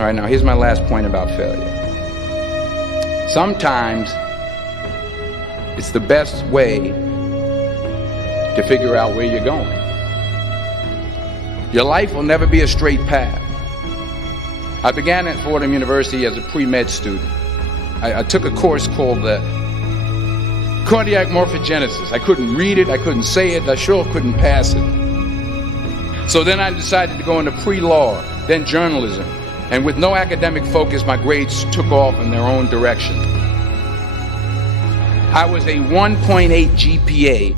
All right, now here's my last point about failure. Sometimes it's the best way to figure out where you're going. Your life will never be a straight path. I began at Fordham University as a pre-med student. I took a course called cardiac morphogenesis. I couldn't read it, I couldn't say it, I sure couldn't pass it. So then I decided to go into pre-law, then journalism. And with no academic focus, my grades took off in their own direction. I was a 1.8 GPA,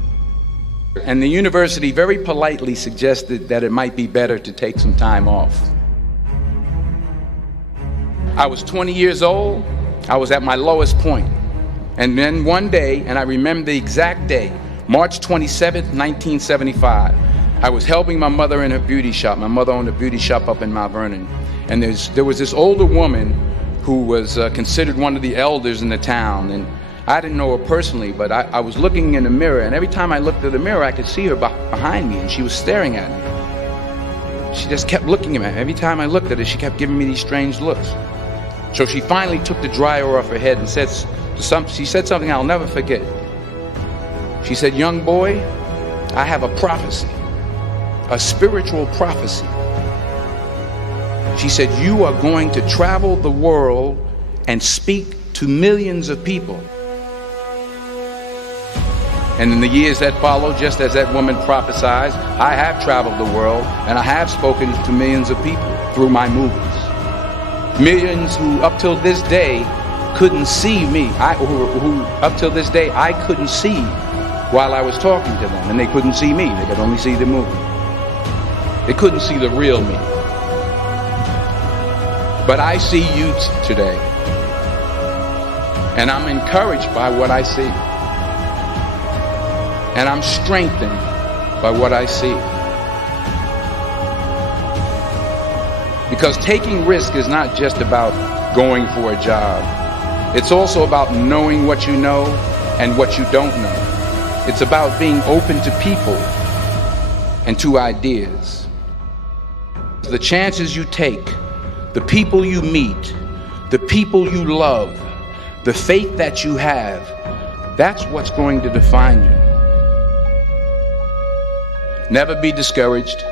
and the university very politely suggested that it might be better to take some time off. I was 20 years old, I was at my lowest point. And then one day, and I remember the exact day, March 27th, 1975, I was helping my mother in her beauty shop. My mother owned a beauty shop up in Mount Vernon. And there was this older woman who was considered one of the elders in the town. And I didn't know her personally, but I was looking in the mirror, and every time I looked at the mirror, I could see her behind me, and she was staring at me. She just kept looking at me. Every time I looked at her, she kept giving me these strange looks. So she finally took the dryer off her head and she said something I'll never forget. She said, "Young boy, I have a prophecy, a spiritual prophecy." She said, "You are going to travel the world and speak to millions of people." And in the years that followed, just as that woman prophesied, I have traveled the world and I have spoken to millions of people through my movies. Millions who up till this day couldn't see me, who up till this day I couldn't see while I was talking to them, and they couldn't see me, they could only see the movie. They couldn't see the real me. But I see you today, and I'm encouraged by what I see. And I'm strengthened by what I see. Because taking risk is not just about going for a job. It's also about knowing what you know and what you don't know. It's about being open to people and to ideas. The chances you take, the people you meet, the people you love, the faith that you have, that's what's going to define you. Never be discouraged.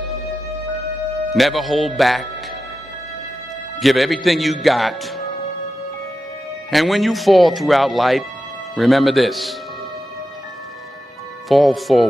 Never hold back. Give everything you got. And when you fall throughout life, remember this: fall forward.